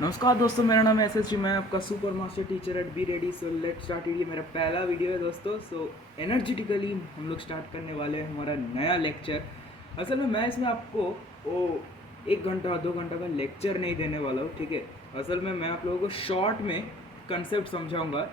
नमस्कार दोस्तों, मेरा नाम है एसएस जी। मैं आपका super master teacher at be ready. So let start. ये मेरा पहला वीडियो है दोस्तों। सो एनर्जेटिकली हम लोग स्टार्ट करने वाले हैं हमारा नया लेक्चर। असल में मैं इसमें आपको वो 1 घंटा 2 घंटा का लेक्चर नहीं देने वाला हूँ, ठीक है। असल में मैं आप लोगों को शॉर्ट में कंसेप्ट समझाऊंगा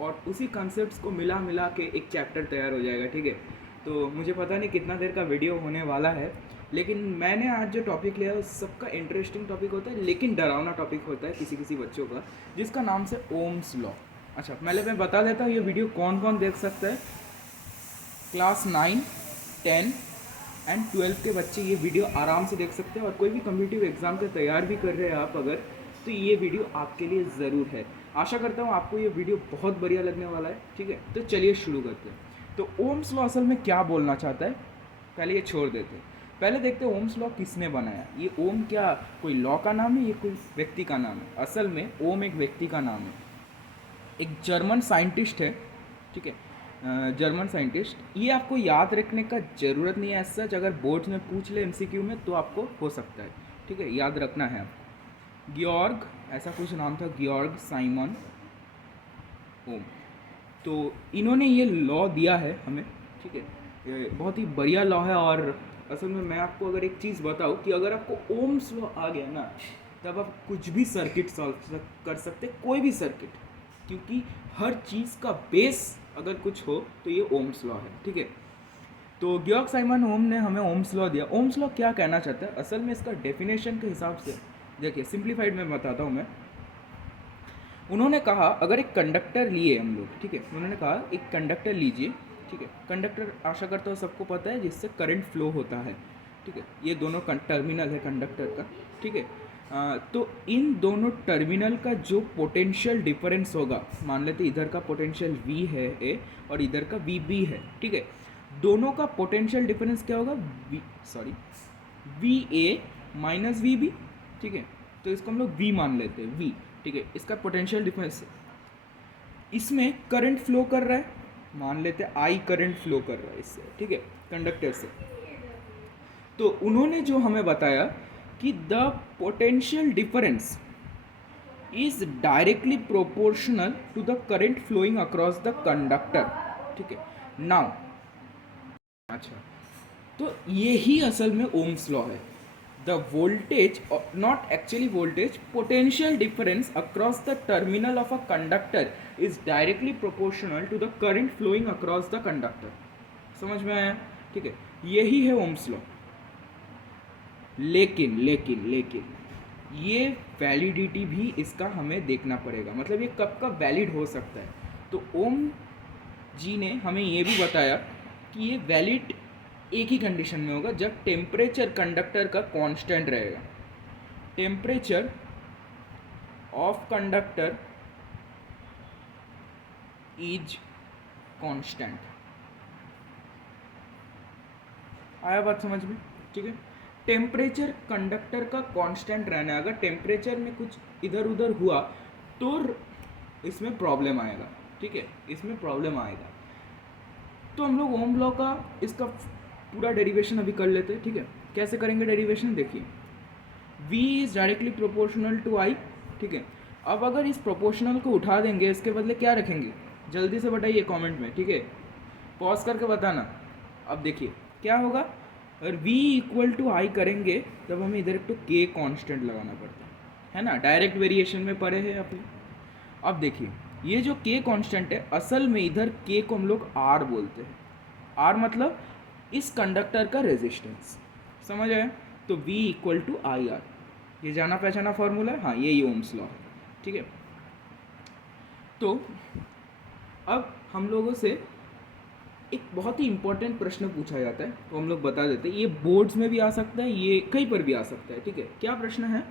और उसी कंसेप्ट को मिला मिला के एक चैप्टर तैयार हो जाएगा, ठीक है। तो मुझे पता नहीं कितना देर का वीडियो होने वाला है, लेकिन मैंने आज जो टॉपिक लिया है सबका इंटरेस्टिंग टॉपिक होता है, लेकिन डरावना टॉपिक होता है किसी किसी बच्चों का, जिसका नाम से ओम्स लॉ। अच्छा, पहले मैं बता देता हूँ ये वीडियो कौन कौन देख सकता है। क्लास 9, 10 एंड 12 के बच्चे ये वीडियो आराम से देख सकते हैं, और कोई भी कम्पिटिटिव एग्ज़ाम के तैयार भी कर रहे हैं आप अगर, तो ये वीडियो आपके लिए ज़रूर है। आशा करता हूँ आपको ये वीडियो बहुत बढ़िया लगने वाला है, ठीक है। तो चलिए शुरू करते हैं। तो ओम्स लॉ असल में क्या बोलना चाहता है, पहले ये छोड़ देते हैं। पहले देखते हैं ओम्स लॉ किसने बनाया। ये ओम क्या कोई लॉ का नाम है, ये कोई व्यक्ति का नाम है? असल में ओम एक व्यक्ति का नाम है, एक जर्मन साइंटिस्ट है, ठीक है। German scientist. ये आपको याद रखने का ज़रूरत नहीं है एज सच। अगर बोर्ड्स में पूछ ले एमसीक्यू में तो आपको हो सकता है, ठीक है, याद रखना है आपको। ग्योर्ग, ऐसा कुछ नाम था, ग्योर्ग साइमन ओम। तो इन्होंने ये लॉ दिया है हमें, ठीक है। ये बहुत ही बढ़िया लॉ है। और असल में मैं आपको अगर एक चीज़ बताऊँ कि अगर आपको ओम्स लॉ आ गया ना, तब आप कुछ भी सर्किट सॉल्व कर सकते, कोई भी सर्किट, क्योंकि हर चीज़ का बेस अगर कुछ हो तो ये ओम्स लॉ है, ठीक है। तो ग्योर्ग साइमन ओम ने हमें ओम्स लॉ दिया। ओम्स लॉ क्या कहना चाहता है असल में, इसका डेफिनेशन के हिसाब से देखिए, सिंप्लीफाइड में बताता हूँ मैं। उन्होंने कहा अगर एक कंडक्टर लिए हम लोग, ठीक है, उन्होंने कहा एक कंडक्टर लीजिए, ठीक है। कंडक्टर आशा करता हूँ सबको पता है, जिससे करंट फ्लो होता है, ठीक है। ये दोनों टर्मिनल है कंडक्टर का, ठीक है। तो इन दोनों टर्मिनल का जो पोटेंशियल डिफरेंस होगा, मान लेते इधर का पोटेंशियल V है A और इधर का VB है, ठीक है। दोनों का पोटेंशियल डिफरेंस क्या होगा, VA माइनस VB, ठीक है। तो इसको हम लोग V मान लेते हैं, V, ठीक है। इसका पोटेंशियल डिफरेंस, इसमें करंट फ्लो कर रहा है, मान लेते हैं I करंट फ्लो कर रहा है इससे, ठीक है, कंडक्टर से। तो उन्होंने जो हमें बताया कि the potential difference is directly proportional to the current flowing across the conductor, ठीक है। नाउ, अच्छा, तो यही असल में ओम्स लॉ है। The voltage, not actually voltage, potential difference across the terminal of a conductor is directly proportional to the current flowing across the conductor. समझ में आया, ठीक है। यही है ओम्स लॉ। लेकिन लेकिन लेकिन ये वैलिडिटी भी इसका हमें देखना पड़ेगा, मतलब ये कब कब वैलिड हो सकता है। तो ओम जी ने हमें ये भी बताया कि ये वैलिड एक ही कंडीशन में होगा, जब टेम्परेचर कंडक्टर का कांस्टेंट रहेगा। Temperature of conductor is constant. आया बात समझ में, ठीक है। टेम्परेचर कंडक्टर का कांस्टेंट रहना है। अगर टेम्परेचर में कुछ इधर उधर हुआ तो इसमें प्रॉब्लम आएगा, ठीक है, इसमें प्रॉब्लम आएगा। तो हम लोग ओम लॉ का इसका पूरा डेरिवेशन अभी कर लेते हैं, ठीक है। कैसे करेंगे डेरिवेशन, देखिए, V is directly proportional to I, ठीक है। अब अगर इस प्रोपोर्शनल को उठा देंगे, इसके बदले क्या रखेंगे, जल्दी से बताइए कमेंट में, ठीक है, पॉज करके बताना। अब देखिए क्या होगा, अगर V इक्वल टू I करेंगे तब हमें इधर तो K कांस्टेंट लगाना पड़ता है ना, डायरेक्ट वेरिएशन में पढ़े हैं अपने। अब देखिए, ये जो K कांस्टेंट है, असल में इधर K को हम लोग R बोलते हैं। R मतलब इस कंडक्टर का रेजिस्टेंस, समझ आया। तो V equal to I R, ये जाना पहचाना फॉर्मूला है, हाँ, यही ओम्स लॉ है, ठीक है। तो अब हम लोगों से एक बहुत ही इंपॉर्टेंट प्रश्न पूछा जाता है, तो हम लोग बता देते हैं। ये बोर्ड्स में भी आ सकता है, ये कहीं पर भी आ सकता है, ठीक है। क्या प्रश्न है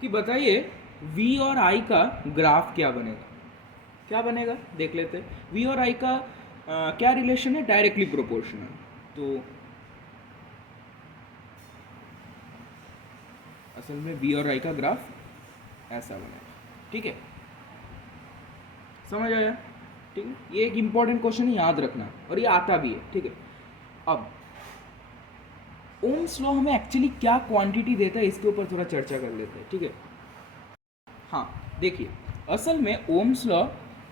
कि बताइए V और I का ग्राफ क्या बनेगा। क्या बनेगा देख लेते हैं। V और I का क्या रिलेशन है, डायरेक्टली प्रोपोर्शनल। तो असल में V और I का ग्राफ ऐसा बनेगा, ठीक है, समझ आया, ठीक है। ये एक इंपॉर्टेंट क्वेश्चन है, याद रखना, और ये आता भी है, ठीक है। अब ओम्स लॉ हमें एक्चुअली क्या क्वांटिटी देता है इसके ऊपर थोड़ा चर्चा कर लेते हैं, ठीक है। हाँ, देखिए, असल में ओम्स लॉ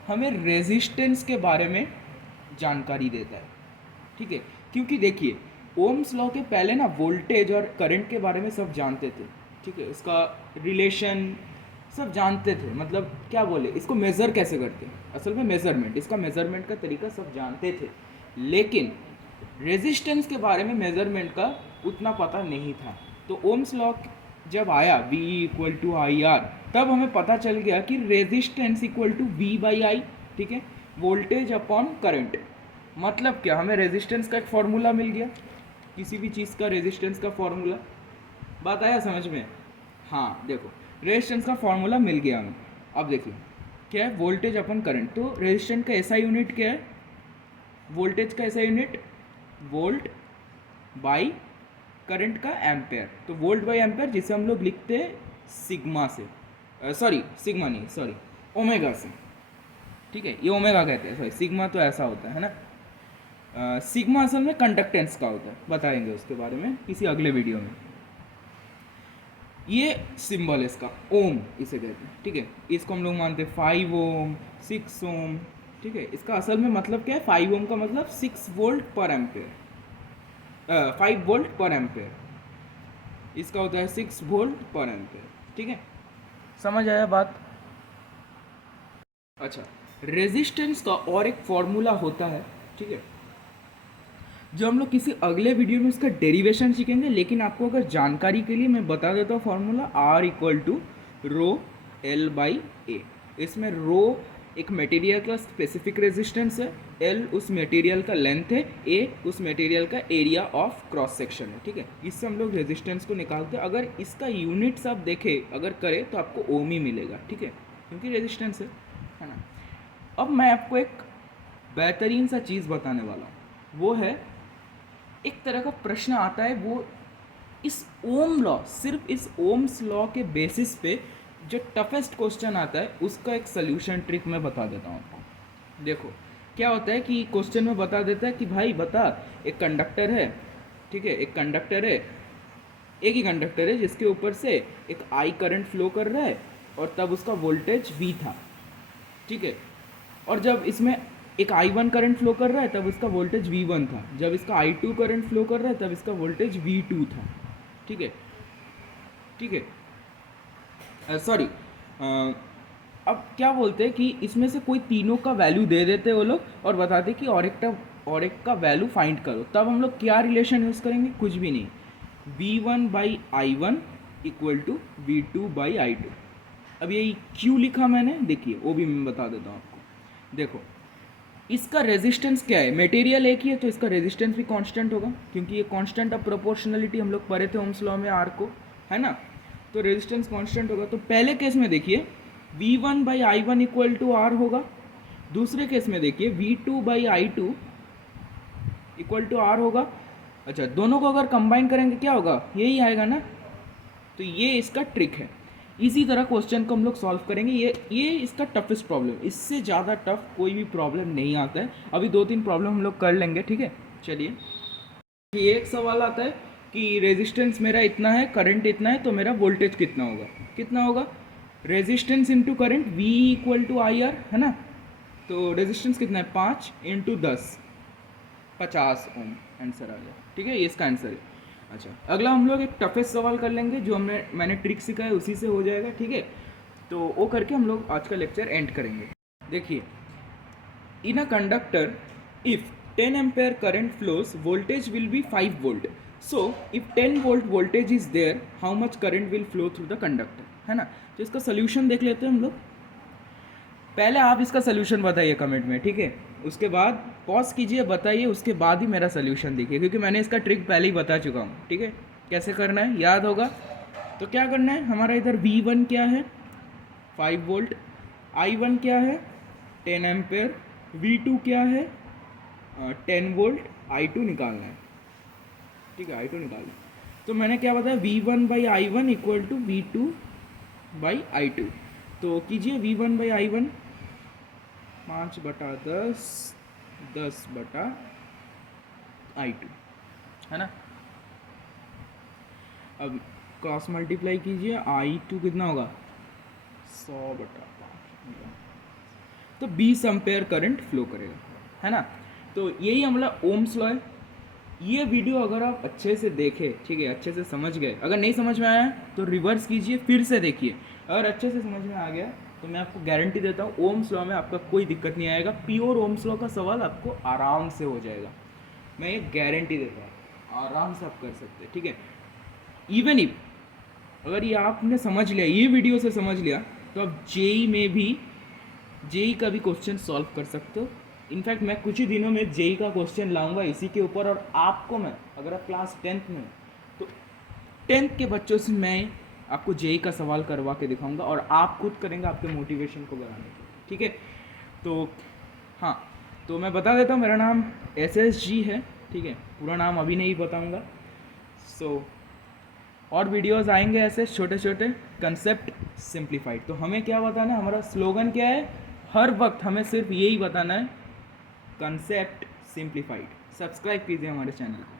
हमें रेजिस्टेंस के बारे में जानकारी देता है, ठीक है। क्योंकि देखिए, ओम्स लॉ के पहले ना वोल्टेज और करंट के बारे में सब जानते थे, ठीक है। इसका रिलेशन सब जानते थे, मतलब क्या बोले, इसको मेज़र कैसे करते हैं, असल में मेज़रमेंट, इसका मेज़रमेंट का तरीका सब जानते थे। लेकिन रेजिस्टेंस के बारे में मेज़रमेंट का उतना पता नहीं था। तो ओम्स लॉ जब आया V equal to I R, तब हमें पता चल गया कि resistance equal to V by I, ठीक है, वोल्टेज अपॉन करंट। मतलब क्या, हमें रेजिस्टेंस का एक फॉर्मूला मिल गया, किसी भी चीज़ का रेजिस्टेंस का फॉर्मूला। बात आया समझ में? हाँ, देखो, रेजिस्टेंस का फॉर्मूला मिल गया हमें। अब देखिए क्या है, वोल्टेज अपन करंट। तो रेजिस्टेंस का ऐसा यूनिट क्या है, वोल्टेज का ऐसा यूनिट वोल्ट बाई करंट का एम्पेयर। तो वोल्ट बाई एम्पेयर, जिसे हम लोग लिखते हैं सिग्मा से, सॉरी सिग्मा नहीं, सॉरी ओमेगा से, ठीक है। ये ओमेगा कहते हैं, सॉरी सिग्मा तो ऐसा होता है ना। सिग्मा असल में कंडक्टेंस का होता है, बताएंगे उसके बारे में किसी अगले वीडियो में। ये सिंबल है इसका, ओम इसे कहते हैं, ठीक है। इसको हम लोग मानते हैं 5 ओम, 6 ओम, ठीक है। इसका असल में मतलब क्या है, 5 ओम का मतलब 6 volt per ampere, 5 volt per ampere. इसका होता है 6 वोल्ट पर एम्पेयर, ठीक है। समझ आया बात? अच्छा, रेजिस्टेंस का और एक फॉर्मूला होता है, ठीक है, जो हम लोग किसी अगले वीडियो में उसका डेरिवेशन सीखेंगे। लेकिन आपको अगर जानकारी के लिए मैं बता देता हूँ formula, R equal to rho L by A. इसमें रो एक मटेरियल का स्पेसिफिक रेजिस्टेंस है, एल उस मटेरियल का लेंथ है, ए उस मटेरियल का एरिया ऑफ क्रॉस सेक्शन है, ठीक है। इससे हम लोग रेजिस्टेंस को निकालते हैं। अगर इसका यूनिट्स आप देखें, अगर करें तो आपको ओम ही मिलेगा, ठीक है, क्योंकि रेजिस्टेंस है ना। अब मैं आपको एक बेहतरीन सा चीज़ बताने वाला हूँ, वो है, एक तरह का प्रश्न आता है, वो इस ओम लॉ, सिर्फ इस ओम्स लॉ के बेसिस पे जो टफेस्ट क्वेश्चन आता है उसका एक सोल्यूशन ट्रिक मैं बता देता हूँ आपको। देखो क्या होता है कि क्वेश्चन में बता देता है कि भाई बता, एक कंडक्टर है, ठीक है, एक कंडक्टर है, एक ही कंडक्टर है जिसके ऊपर से एक आई करंट फ्लो कर रहा है, और तब उसका वोल्टेज V था, ठीक है। और जब इसमें एक I1 करंट फ्लो कर रहा है तब इसका वोल्टेज V1 था, जब इसका I2 करंट फ्लो कर रहा है तब इसका वोल्टेज V2 था, ठीक है, ठीक है। सॉरी, अब क्या बोलते हैं कि इसमें से कोई तीनों का वैल्यू दे देते वो लोग और बताते कि और एक का वैल्यू फाइंड करो। तब हम लोग क्या रिलेशन यूज़ करेंगे, कुछ भी नहीं, V1 by I1 equal to V2 by I2। अब यही क्यों लिखा मैंने, देखिए वो भी मैं बता देता हूँ आपको। देखो इसका रेजिस्टेंस क्या है, मटेरियल एक ही है तो इसका रेजिस्टेंस भी कांस्टेंट होगा, क्योंकि ये कांस्टेंट ऑफ प्रोपोर्शनलिटी हम लोग पढ़े थे ओम्स लॉ में, आर को, है ना। तो रेजिस्टेंस कांस्टेंट होगा। तो पहले केस में देखिए V1 by I one equal to R होगा। दूसरे केस में देखिए V2 by I two equal to R होगा। अच्छा, दोनों को अगर कंबाइन करेंगे क्या होगा, यही आएगा ना। तो ये इसका ट्रिक है। इसी तरह क्वेश्चन को हम लोग सॉल्व करेंगे। ये इसका टफेस्ट प्रॉब्लम, इससे ज़्यादा टफ कोई भी प्रॉब्लम नहीं आता है। अभी 2-3 प्रॉब्लम हम लोग कर लेंगे, ठीक है। चलिए, ये एक सवाल आता है कि रेजिस्टेंस मेरा इतना है, करंट इतना है, तो मेरा वोल्टेज कितना होगा, कितना होगा, resistance into current V equal to I R, है ना। तो रेजिस्टेंस कितना है, 5 इंटू 10, 50 ओम, आंसर आ गया, ठीक है, ये इसका आंसर है। अच्छा, अगला हम लोग एक टफेस्ट सवाल कर लेंगे, जो मैंने ट्रिक सिखाया उसी से हो जाएगा, ठीक है। तो वो करके हम लोग आज का लेक्चर एंड करेंगे। देखिए, in a conductor if 10 ampere current flows, voltage will be 5 volt. So if 10 volt voltage is there, how much current will flow through the conductor, है ना। तो इसका सोल्यूशन देख लेते हैं हम लोग। पहले आप इसका सोल्यूशन बताइए कमेंट में, ठीक है। उसके बाद पॉज कीजिए, बताइए, उसके बाद ही मेरा सोल्यूशन देखिए, क्योंकि मैंने इसका ट्रिक पहले ही बता चुका हूँ, ठीक है। कैसे करना है याद होगा। तो क्या करना है, हमारा इधर V1 क्या है, 5 वोल्ट, I1 क्या है, 10 एम्पेयर, V2 क्या है, 10 वोल्ट, I2 निकालना है, ठीक है, I2 निकालना है। तो मैंने क्या बताया, V1 by I one equal to V2 by I2। तो कीजिए V1 by I one, 5/10, 10/I2, है ना। अब क्रॉस मल्टीप्लाई कीजिए, I2 कितना होगा 100/5, तो 20 एम्पेयर करंट फ्लो करेगा, है ना। तो यही हमारा ओम्स लॉ है। ये वीडियो अगर आप अच्छे से देखें, ठीक है, अच्छे से समझ गए, अगर नहीं समझ में आया तो रिवर्स कीजिए, फिर से देखिए। अगर अच्छे से समझ में आ गया तो मैं आपको गारंटी देता हूँ ओम्स लॉ में आपका कोई दिक्कत नहीं आएगा, प्योर ओम्स लॉ का सवाल आपको आराम से हो जाएगा, मैं ये गारंटी देता हूँ, आराम से आप कर सकते हैं, ठीक है। इवन इफ अगर ये आपने समझ लिया, ये वीडियो से समझ लिया, तो आप जेई में भी जेई का भी क्वेश्चन सॉल्व कर सकते हो। इनफैक्ट मैं कुछ ही दिनों में जेई का क्वेश्चन लाऊंगा इसी के ऊपर, और आपको मैं, अगर आप क्लास 10th में हो तो 10th के बच्चों से मैं आपको जेई का सवाल करवा के दिखाऊंगा, और आप खुद करेंगे आपके मोटिवेशन को बढ़ाने के लिए, ठीक है। तो हाँ, तो मैं बता देता हूँ, मेरा नाम SSG है, ठीक है, पूरा नाम अभी नहीं बताऊँगा। सो और वीडियोस आएंगे ऐसे छोटे छोटे, कंसेप्ट सिंप्लीफाइड। तो हमें क्या बताना है, हमारा स्लोगन क्या है, हर वक्त हमें सिर्फ यही बताना है, कंसेप्ट सिंप्लीफाइड। सब्सक्राइब कीजिए हमारे चैनल को।